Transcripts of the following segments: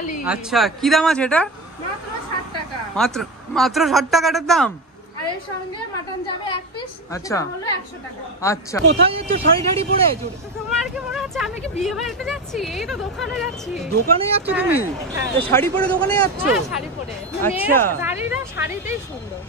থালি। আচ্ছা, কি দাম আছে এটা? মাত্র 60 টাকা। মাত্র 60 টাকাটার দাম? আর এর সঙ্গে মাটন যাবে এক পিস, আচ্ছা হলো 100 টাকা। আচ্ছা, কোথায় যাচ্ছ শাড়ি ঠাড়ি পরে? তোমার কি মনে হচ্ছে আমি কি বিয়ে বাড়িতে যাচ্ছি? এই তো দোকানে যাচ্ছি। দোকানে যাচ্ছ তুমি? শাড়ি পরে দোকানে যাচ্ছ? হ্যাঁ, শাড়ি পরে। আচ্ছা, শাড়িটা শাড়িতেই সুন্দর।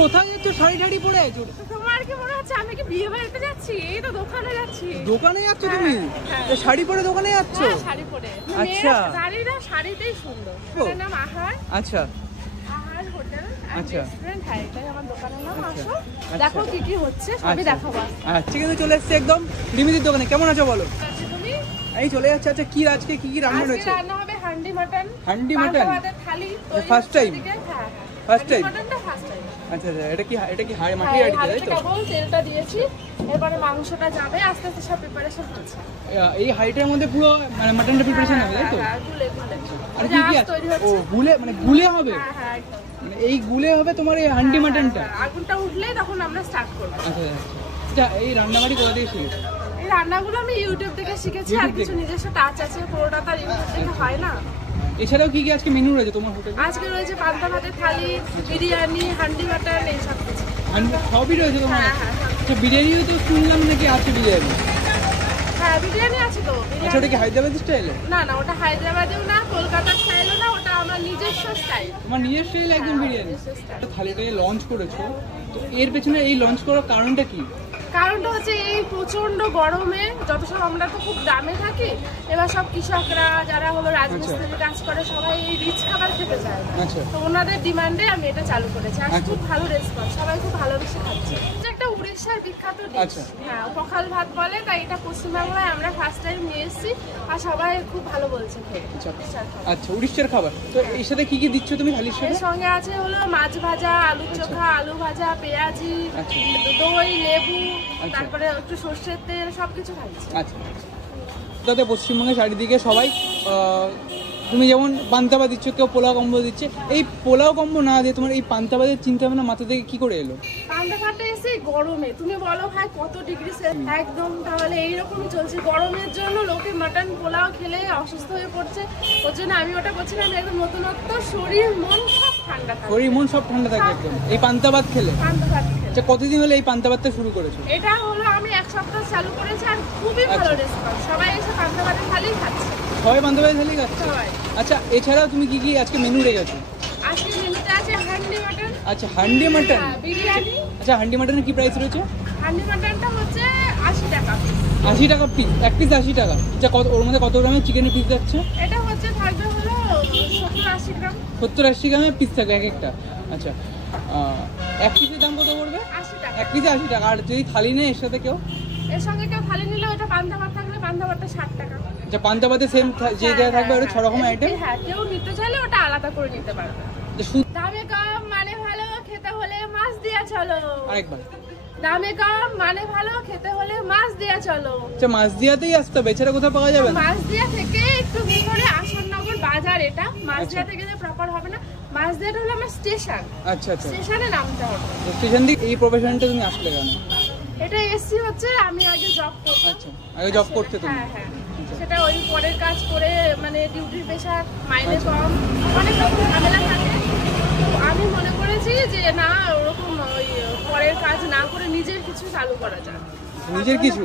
কোথায় যাচ্ছ শাড়ি ঠাড়ি পরে? তোমার কি মনে হচ্ছে আমি কি বিয়ে বাড়িতে যাচ্ছি? এই তো দোকানে যাচ্ছি। দোকানে যাচ্ছ তুমি? শাড়ি পরে দোকানে যাচ্ছ? হ্যাঁ, শাড়ি পরে। আচ্ছা, শাড়িটা শাড়িতেই সুন্দর। এর নাম আহার। আচ্ছা আহার হোটেল আর আচ্ছা। রেস্টুরেন্ট। হ্যাঁ, এটাই আমার দোকানের নাম। আচ্ছা, আসো, দেখো কি কি হচ্ছে, সবই দেখাবো। আচ্ছা, কিন্তু চলে এসেছে একদম রিমিদির দোকানে। কেমন আছো বলো? তুমি? এই চলে যাচ্ছে। আচ্ছা, কি আজকে কি কি রান্না রয়েছে? আজকে রান্না হবে হান্ডি মাটন। হান্ডি মাটন? ভাতের থালি। First time? হ্যাঁ, ফার্স্ট টাইম? মাটনটা ফার্স্ট টাইম। আচ্ছা আচ্ছা, এটা কি হাড়ি মাটি হাড়ি তাই তো? কেবল তেলটা দিয়েছি, এবারে মাংসটা যাবে। আস্তে আস্তে সব প্রিপারেশন হচ্ছে। এই হাড়িটার মধ্যে পুরো মানে মাটনটা প্রিপারেশন হবে তাই তো? হ্যাঁ, গুলে গুলে। আর কি কি আছে? ও গুলে, মানে গুলে হবে? হ্যাঁ হ্যাঁ, একদম। মানে এই গুলে হবে তোমার এই হান্ডি মাটনটা? আগুনটা উঠলে তখন আমরা স্টার্ট করব। আচ্ছা আচ্ছা, এই রান্নাবাড়ি কোথা থেকে শিখেছো? এই রান্নাগুলো আমি ইউটিউব থেকে শিখেছি। আর কিছু নিজস্ব টাচ আছে, পুরোটা তার ইউটিউব থেকে হয় না। এছাড়াও কি কি আজকে মেনু রয়েছে তোমার হোটেলে? আজকে রয়েছে পান্তা ভাতের থালি, বিরিয়ানি, হান্ডি মাটন, এই সব কিছু। সবই রয়েছে তোমার? হ্যাঁ হ্যাঁ। আচ্ছা, বিরিয়ানিও তো শুনলাম নাকি আছে বিরিয়ানি? হ্যাঁ, বিরিয়ানি আছে তো। আচ্ছা, ওটা কি হায়দ্রাবাদি স্টাইলে? না না, ওটা হায়দ্রাবাদেও না, কলকাতার স্টাইলও না, ওটা আমার নিজস্ব স্টাইল। তোমার নিজের স্টাইল একদম বিরিয়ানি? থালিটাকে লঞ্চ করেছো, তো এর পেছনে এই লঞ্চ করার কারণটা কি? কারণটা হচ্ছে এই প্রচন্ড গরমে যত সব আমরা তো খুব গ্রামে থাকি, এবার সব কৃষকরা যারা হলো রাজমিস্ত্রির কাজ করে সবাই এই রিচ খাবার খেতে চায়। আচ্ছা, তো ওনাদের ডিমান্ডে আমি এটা চালু করেছি। আর আচ্ছা। খুব ভালো রেসপন্স, সবাই খুব ভালোবেসে খাচ্ছে। এটা একটা উড়িষ্যার বিখ্যাত ডিশ। আচ্ছা। হ্যাঁ, পখাল ভাত বলে, তাই এটা পশ্চিমবাংলায় আমরা ফার্স্ট টাইম নিয়ে এসেছি। আর সবাই খুব ভালো বলছে খেয়ে। আচ্ছা, উড়িষ্যার খাবার। তো এর সাথে কি কি দিচ্ছ তুমি থালির সাথে? এর সঙ্গে আছে হলো মাছ ভাজা, আলু চোখা, আলু ভাজা, পেঁয়াজি, আচ্ছা। দই, লেবু, আচ্ছা। তারপরে একটু সর্ষের তেল, সবকিছু খাচ্ছি। আচ্ছা, তাতে পশ্চিমবঙ্গের চারিদিকে সবাই তুমি যেমন পান্তা ভাত দিচ্ছ, কেউ পোলাও কম্বো দিচ্ছে। এই পোলাও কম্বো না দিয়ে তোমার এই পান্তা ভাতের চিন্তা ভাবনা মাথা থেকে কি করে এলো? পান্তা ভাতটা এসে গরমে, তুমি বলো ভাই কত ডিগ্রি একদম, তাহলে এইরকমই চলছে। গরমের জন্য লোকে মাটন পোলাও খেলে অসুস্থ হয়ে পড়ছে। ওর জন্য আমি ওটা করছিলাম, একদম নতুনত্ব, শরীর মন সব ঠান্ডা থাকে। শরীর মন সব ঠান্ডা থাকে একদম এই পান্তা ভাত খেলে? পান্তা ভাত খেলে। আচ্ছা, কতদিন হলো এই পান্তা ভাতটা শুরু করেছো? এটা হলো আমি 1 সপ্তাহ চালু করেছি, আর খুবই ভালো রেসপন্স। সবাই এসে পান্তা ভাতের থালিই খাচ্ছে। সবাই পান্তা ভাতের থালি খাচ্ছে? সবাই। আচ্ছা, এছাড়াও তুমি কি কি আজকে মেনু রেখেছো? আজকে মেনুতে আছে হান্ডি মাটন। আচ্ছা, হান্ডি মাটন। বিরিয়ানি। আচ্ছা, হান্ডি মাটনের কি প্রাইস রয়েছে? হান্ডি মাটনটা হচ্ছে 80 টাকা। 80 টাকা পিস? এক পিস 80 টাকা? আচ্ছা, ওর মধ্যে কত গ্রামের চিকেনের পিস যাচ্ছে? এটা হচ্ছে থাকবে হলো 70-80 গ্রাম। 70-80 গ্রামের পিস থাকবে এক একটা? আচ্ছা, এক পিসের দাম কত পড়বে? 80 টাকা। এক পিসে 80 টাকা। আর যদি থালি নেয় এর সাথে কেউ? এর সঙ্গে কেউ থালি নিলে ওটা পান্তা ভাত থাকলে পান্তা ভাতটা 60 টাকা। আচ্ছা, পান্তা ভাতে সেম যে যা থাকবে ওটা 6 রকম আইটেম? হ্যাঁ, কেউ নিতে চাইলে ওটা আলাদা করে নিতে পারবে। দামে কম মানে ভালো, খেতে হলে মাছ দিয়ে চলো। আরেকবার। দামে কম মানে ভালো, খেতে হলে মাছ দিয়ে চলো। আচ্ছা, মাছ দিয়াতেই আসতে হবে, এছাড়া কোথাও পাওয়া যাবে না? মাছ দিয়া থেকে একটু ভিতরে আসননগর বাজার, এটা মাছ দিয়া থেকে যে প্রপার হবে না। মাছ দিয়াটা হলো আমার স্টেশন। আচ্ছা আচ্ছা, স্টেশনে নামতে হবে। স্টেশন থেকে এই প্রফেশনটা তুমি আসলে কেন? এটা এসি হচ্ছে, আমি আগে জব করতাম। আচ্ছা, আগে জব করতে তুমি? হ্যাঁ হ্যাঁ, সেটা ওই পরের কাজ করে, মানে ডিউটির প্রেশার, মাইনে কম, অনেক রকম ঝামেলা থাকে। তো আমি মনে করেছি যে না, ওরকম ওই পরের কাজ না করে নিজের কিছু চালু করা যায়। নিজের কিছু?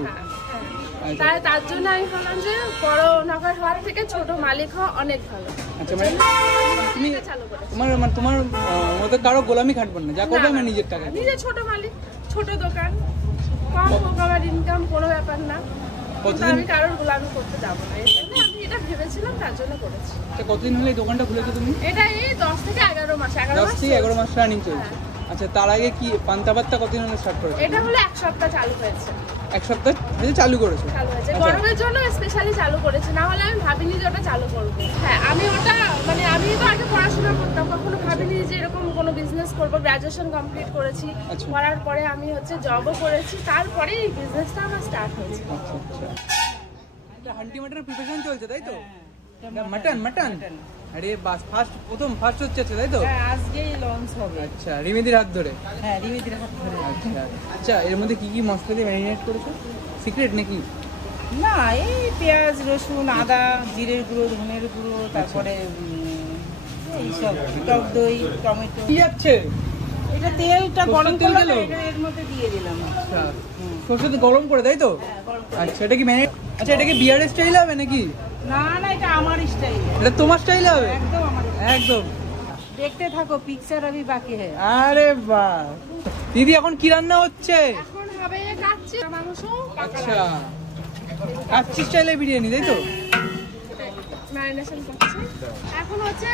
তার জন্য আমি ভাবলাম যে বড় নগর হওয়ার থেকে ছোট মালিক হওয়া অনেক ভালো। আচ্ছা, মানে তুমি তোমার মধ্যে কারো গোলামি খাটবেন না, যা করবে আমি নিজের টাকা? নিজের ছোট মালিক, ছোট দোকান, কম হোক আমার ইনকাম, কোনো ব্যাপার না। আমি কারোর গোলামি করতে যাবো না, এই জন্য আমি এটা ভেবেছিলাম, তার জন্য করেছি। কতদিন হলে এই দোকানটা খুলেছো তুমি? এটা এই 10 থেকে 11 মাস। 10 থেকে 11 মাস রানিং চলছে। আচ্ছা, তার আগে কি পান্তা ভাতটা কতদিন হলে স্টার্ট করেছো? এটা হলো 1 সপ্তাহ চালু হয়েছে। এক সপ্তাহ চালু করেছো? চালু হয়েছে আচ্ছা। গরমের জন্য স্পেশালি চালু করেছে, না হলে আমি ভাবিনি যে ওটা চালু করবো। হ্যাঁ আমি ওটা মানে আমি তো আগে পড়াশোনা করতাম, কখনো ভাবিনি যে এরকম কোনো বিজনেস করবো। গ্রাজুয়েশন কমপ্লিট করেছি, আচ্ছা। করার পরে আমি হচ্ছে জবও করেছি, তারপরে এই বিজনেসটা আমার স্টার্ট হয়েছে। আচ্ছা আচ্ছা, এটা হান্ডি মাটনের প্রিপারেশন চলছে তাই তো? মাটন মাটন, আরে বাস ফার্স্ট হচ্ছে তাই তো? হ্যাঁ আজকেই লঞ্চ হবে। আচ্ছা, রিমিদির হাত ধরে? হ্যাঁ রিমিদির হাত ধরে। আচ্ছা আচ্ছা, এর মধ্যে কি কি মশলা দিয়ে ম্যারিনেট করেছো? সিক্রেট নাকি? না এই পেঁয়াজ রসুন আদা জিরের গুঁড়ো ধনের গুঁড়ো তারপরে এইসব টক দই টমেটো। কি যাচ্ছে? এটা তেলটা গরম তেল করে গেলো? এর মধ্যে দিয়ে দিলাম। আচ্ছা, সরষে তেল গরম করে তাই তো? হ্যাঁ, গরম করে। আচ্ছা, এটা কি ম্যারিনেট? আচ্ছা, এটা কি বিয়ারের স্টাইল হবে নাকি? না না এটা আমার স্টাইল, এটা তোমার স্টাইল হবে? একদম আমার style। একদম। দেখতে থাকো পিকচার अभी বাকি है। আরে বাহ, দিদি এখন কি রান্না হচ্ছে? এখন হবে কাচ্চি মাংস, আচ্ছা, কাচ্চি স্টাইলে বিরিয়ানি তাই তো? ম্যারিনেশন করছি। এখন হচ্ছে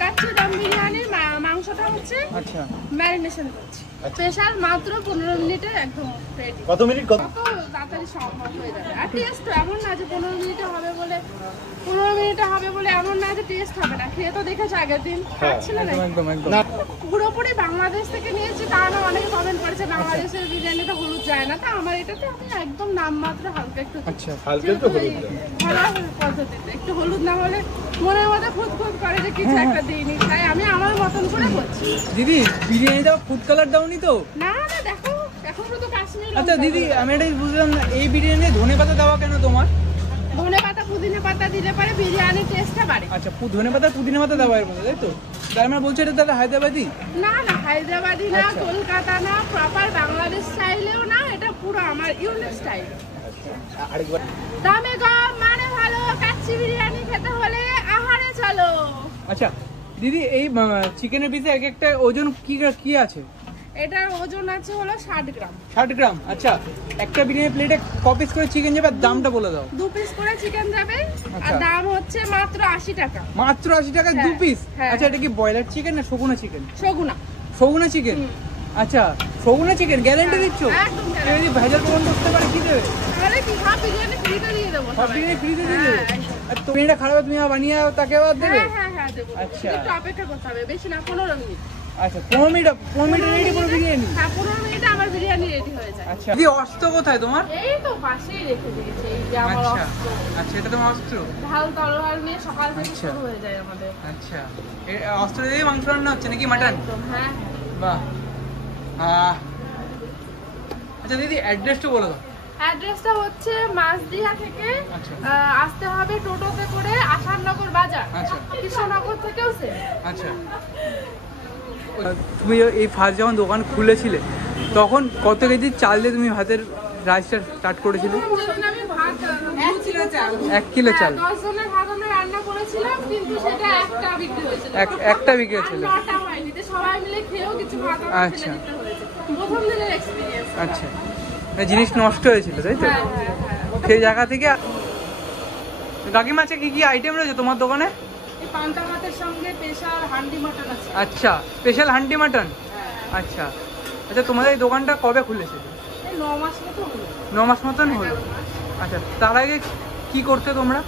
কাচ্চি দম বিরিয়ানির মাংসটা হচ্ছে আচ্ছা, ম্যারিনেশন করছি। স্পেশাল মাত্র 15 মিনিটে একদম রেডি। কত মিনিট? কত? কত তাড়াতাড়ি সম্ভব হয়ে যাবে। আর টেস্ট এমন না যে 15 মিনিটে হবে বলে এমন না যে টেস্ট হবে না। খেয়ে তো দেখেছো আগের দিন খাচ্ছিল না। একদম একদম। পুরোপুরি বাংলাদেশ থেকে নিয়েছি, কারণ অনেকে কমেন্ট করেছে বাংলাদেশের বিরিয়ানিতে হলুদ যায় না, তা আমার এটাতে আমি একদম নামমাত্র হালকা একটু দিই। আচ্ছা, হালকা একটু হলুদ দাও। ভালো পদ্ধতিতে একটু হলুদ না হলে মনের মধ্যে খুঁত করে যে কিছু একটা দিইনি, তাই আমি আমার মতন করে করছি। দিদি বিরিয়ানি দাও ফুড কালার দাওনি তো? না না দেখো এখন শুধু কাশ্মীর আচ্ছা দিদি, আমি এটাই বুঝলাম না, এই বিরিয়ানি ধনে পাতা দেওয়া কেন তোমার? ধনে পাতা পুদিনা পাতা দিলে পরে বিরিয়ানির টেস্টটা বাড়ে। আচ্ছা, ধনে পাতা পুদিনা পাতা দেওয়া এর মধ্যে তাই তো? তার মানে বলছো এটা তাহলে হায়দ্রাবাদি? না না হায়দ্রাবাদি না, আচ্ছা। কলকাতা না, প্রপার বাংলাদেশ স্টাইলেও না, এটা পুরো আমার ইউনিক স্টাইল। আরেকবার। দামে কম মানে ভালো, কাচ্চি বিরিয়ানি খেতে হলে আহারে চলো। আচ্ছা দিদি, এই চিকেনের পিসে এক একটা ওজন কি কি আছে? এটার ওজন আছে হলো 60 গ্রাম। 60 গ্রাম। আচ্ছা, একটা বিরিয়ানি প্লেটে ক পিস করে চিকেন যাবে? আর দামটা বলে দাও। 2 পিস করে চিকেন যাবে, আর আচ্ছা। দাম হচ্ছে মাত্র 80 টাকা। মাত্র 80 টাকায় হ্যাঁ, 2 পিস? হ্যাঁ। আচ্ছা, এটা কি ব্রয়লার চিকেন না শগুনা চিকেন? সগুনা। শগুনা চিকেন। আচ্ছা, শগুনা চিকেন গ্যারান্টি দিচ্ছ? একদম guarantee। কেউ যদি ভেজাল প্রমাণ করতে পারে কি দেবে? তাহলে কি হাফ বিরিয়ানি ফ্রিতে দিয়ে দেবো সব সবাইকে। বিরিয়ানি ফ্রিতে দিয়ে হ্যাঁ, দেবে? একদম। আর তুমি এটা খারাপ তুমি বানিয়ে তাকে আবার দেবে? হ্যাঁ দেবো। আচ্ছা। একটু অপেক্ষা করতে হবে, বেশি না 15 মিনিট। আচ্ছা, 15 মিনিট রেডি করে বিরিয়ানি? হ্যাঁ 15 মিনিটে আমার বিরিয়ানি রেডি হয়ে যায়। আচ্ছা দিদি, অস্ত্র কোথায় তোমার? এই তো পাশেই রেখে দিয়েছে, এই যে আমার আচ্ছা অস্ত্র। আচ্ছা, এটা তোমার অস্ত্র? ঢাল তলোয়ার নিয়ে সকাল থেকে আচ্ছা। শুরু হয়ে যায় আমাদের। আচ্ছা, এই অস্ত্র দিয়ে মাংস রান্না হচ্ছে নাকি মাটন? একদম, হ্যাঁ। বাহ। আচ্ছা দিদি, অ্যাড্রেসটা বলে দাও। অ্যাড্রেসটা হচ্ছে মাঝদিয়া থেকে আচ্ছা। আসতে হবে টোটোতে করে আসাননগর বাজার। আচ্ছা। কৃষ্ণনগর থেকেও সেম। আচ্ছা, তুমি এই ফার্স্ট যখন দোকান খুলেছিলে তখন কত কেজি চাল দিয়ে তুমি ভাতের রাইসটা স্টার্ট করেছিলে? যেদিন আমি ভাত 1 কিলো চাল। 1 কিলো চাল? 10 জনের ভাত আমরা রান্না করেছিলাম, কিন্তু সেটা একটা বিক্রি হয়েছিল। একটা বিক্রি হয়েছিল? আর 9টা হয়নি, তো সবাই মিলে খেয়েও কিছু ভাত আমার আচ্ছা। ফেলে দিতে হয়েছে। প্রথম দিনের এক্সপেরিয়েন্স। আচ্ছা, জিনিস নষ্ট হয়েছিল তাই তো? হ্যাঁ। সেই জায়গা থেকে কাকিমা, আচ্ছা কি কি আইটেম রয়েছে তোমার দোকানে? এই পান্তা ভাতের সঙ্গে স্পেশাল হান্ডি মাটন আছে। আচ্ছা, স্পেশাল হান্ডি মাটন। আচ্ছা আচ্ছা, তোমাদের এই দোকানটা কবে খুলেছে? এই 9 মাস মতো হলো। 9 মাস মতন হলো। আচ্ছা, তার আগে কি করতে তোমরা?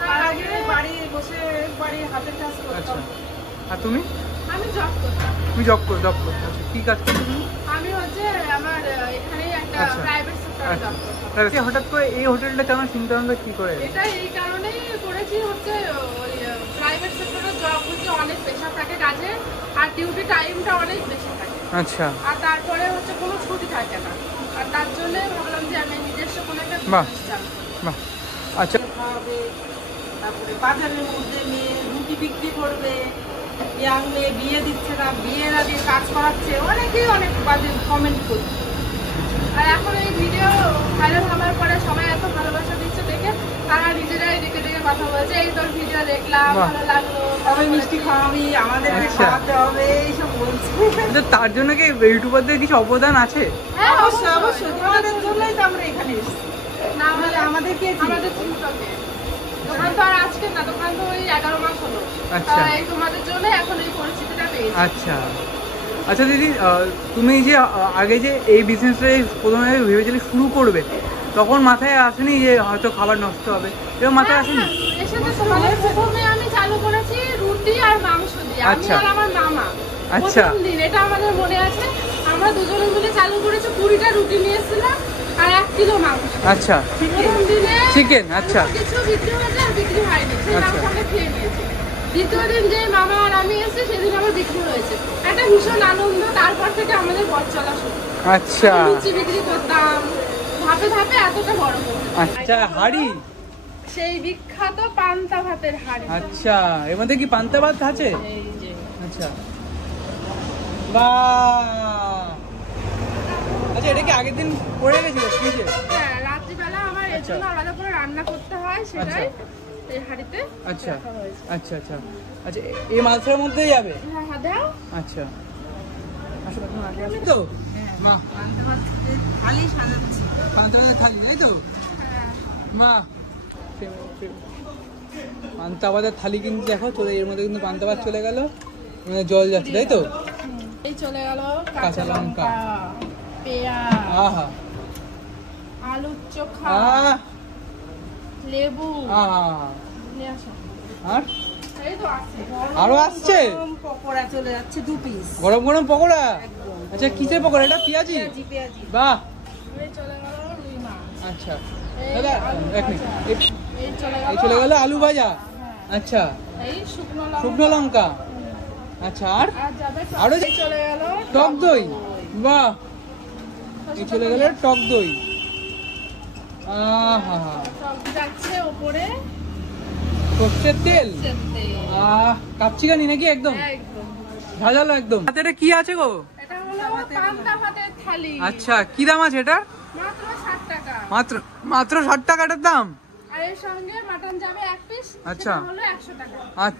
তার আগে বাড়ি বসে বাড়ির হাতের কাজ আচ্ছা, করতাম। আর তুমি? আমি জব করতাম। তুমি জব করো? আচ্ছা, কি কাজ করছো তুমি? আমি হচ্ছে আমার এখানেই একটা আচ্ছা। প্রাইভেট সেক্টরে আচ্ছা, জব করতাম। তাহলে হঠাৎ করে এই হোটেলটা চালানোর চিন্তা ভাবনা কি করে? এটা এই কারণেই করেছি, হচ্ছে প্রাইভেট সেক্টরে জব হচ্ছে অনেক প্রেশার থাকে কাজে, আর ডিউটি টাইমটা অনেক বেশি থাকে, আচ্ছা, আর তারপরে হচ্ছে কোনো ছুটি থাকে না, আর তার জন্য ভাবলাম যে আমি নিজস্ব কোনো একটা বাহ। business চালু করি। বাহ। আচ্ছা, খাওয়াবে, তারপরে বাজারের মধ্যে মেয়ে রুটি বিক্রি করবে, ইয়াং মেয়ে বিয়ে দিচ্ছে না, বিয়ে না দিয়ে কাজ করাচ্ছে, অনেকেই অনেক বাজে কমেন্ট করছে। আর এখন এই ভিডিও ভাইরাল হওয়ার পরে সবাই এত ভালোবাসা দিচ্ছে দেখে তারা নিজেরাই ডেকে ডেকে কথা বলছে, এই তোর ভিডিও দেখলাম, বাহ। ভালো লাগলো, সবাই মিষ্টি খাওয়াবি, আমাদেরকে আচ্ছা। খাওয়াতে হবে, এইসব বলছে। কিন্তু তার জন্য কি ইউটিউবারদের কিছু অবদান আছে? হ্যাঁ অবশ্যই অবশ্যই, তোমাদের জন্যই তো আমরা এখানে এসেছি। না হলে আমাদের কে চিনবে? আমাদের চিন্তকে দোকান তো আর আজকে না, দোকান তো ওই 11 মাস হলো। আচ্ছা। এই তোমাদের জন্য এখন এই পরিস্থিতিটা পেয়েছি। আচ্ছা, আচ্ছা দিদি, তুমি যে আগে যে এই বিজনেসটা প্রথমে ভেবেছিলে শুরু করবে, তখন মাথায় আসেনি যে হয়তো খাবার নষ্ট হবে, এরকম মাথায় আসেনি? এসে তো মানে প্রথমে আমি চালু করেছি রুটি আর মাংস দিয়ে, আমি আচ্ছা। আর আমার মামা। আচ্ছা। প্রথম দিন এটা আমাদের মনে আছে, আমরা দুজনে মিলে চালু করেছি, 20টা রুটি নিয়েছিলাম আর 1 কিলো মাংস। আচ্ছা। প্রথম দিনে চিকেন, আচ্ছা। কিছু বিক্রি হয়েছে আর বিক্রি হয়নি, সেই আচ্ছা। মাংস আমরা খেয়ে নিয়েছি। দ্বিতীয় দিন যে মামা আর আমি এসেছি সেদিন আবার বিক্রি হয়েছে, একটা ভীষণ আনন্দ। তারপর থেকে আমাদের পথ চলা শুরু। আচ্ছা। লুচি বিক্রি করতাম, ধাপে ধাপে এতটা বড় করতাম। আচ্ছা, হাঁড়ি। সেই বিখ্যাত পান্তা ভাতের হাঁড়ি। আচ্ছা, এর মধ্যে কি পান্তা ভাত আছে? এই যে আচ্ছা, বাহ। আচ্ছা, এটা কি আগের দিন পড়ে গেছিল ফ্রিজে? হ্যাঁ, রাত্রিবেলা আমার এর জন্য আলাদা করে রান্না করতে হয়, সেটাই এই হাঁড়িতে আচ্ছা রাখা হয়েছে। আচ্ছা আচ্ছা আচ্ছা, এই মাছটার মধ্যেই যাবে? হ্যাঁ হ্যাঁ, দাও। আচ্ছা, আসলে এখন আগে আসবে তো? মা, থালি সাজাচ্ছি। পান্তা ভাতের থালি, তাই তো? হ্যাঁ। মা, পান্তা ভাতের থালি কিন্তু দেখো চলে, এর মধ্যে কিন্তু পান্তা ভাত চলে গেল, মানে জল যাচ্ছে, তাই তো? এই চলে গেল কাঁচা লঙ্কা, পেঁয়াজ, আহা, আলুর চোখা, আহ, লেবু। আহা, নিয়ে আসো। আর এই তো আছে। আরো আসছে গরম পকোড়া চলে যাচ্ছে 2 পিস। গরম গরম পকোড়া। আচ্ছা, কিসের পকোড়া এটা? পেঁয়াজি? পেঁয়াজি। বাহ। এই চলে গেল রুই মাছ। আচ্ছা এই দাদা, আলু এক মিনিট, ভাজা। এই চলে এই চলে গেল আলু ভাজা। হ্যাঁ। আচ্ছা, এই শুকনো শুকনো লঙ্কা। আচ্ছা, আর আর যাবে আরো এই চলে গেল টক দই। বাহ, এই চলে গেল টক দই। আহা, টক যাচ্ছে উপরে। সর্ষের তেল। তেল। কাপচিকানি নাকি একদম একদম। ঝাঁঝালো একদম। হাতে এটা কি আছে গো? এটা হলো পান্তা ভাতের থালি। আচ্ছা, কি দাম আছে এটা? মাত্র 60 টাকা। মাত্র মাত্র 60 টাকাটার দাম? আর এর সঙ্গে মাটন যাবে 1 পিস। আচ্ছা। হলো 100 টাকা।